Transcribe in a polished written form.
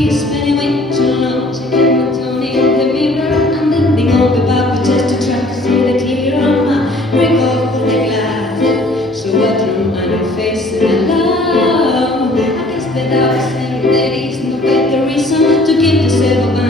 be spending way too long. Checking my tone in the mirror and then they go back just to try to see the clear on my break off the glass. So what through on your face and love. I guess that I was saying there is no better reason to keep yourself alive.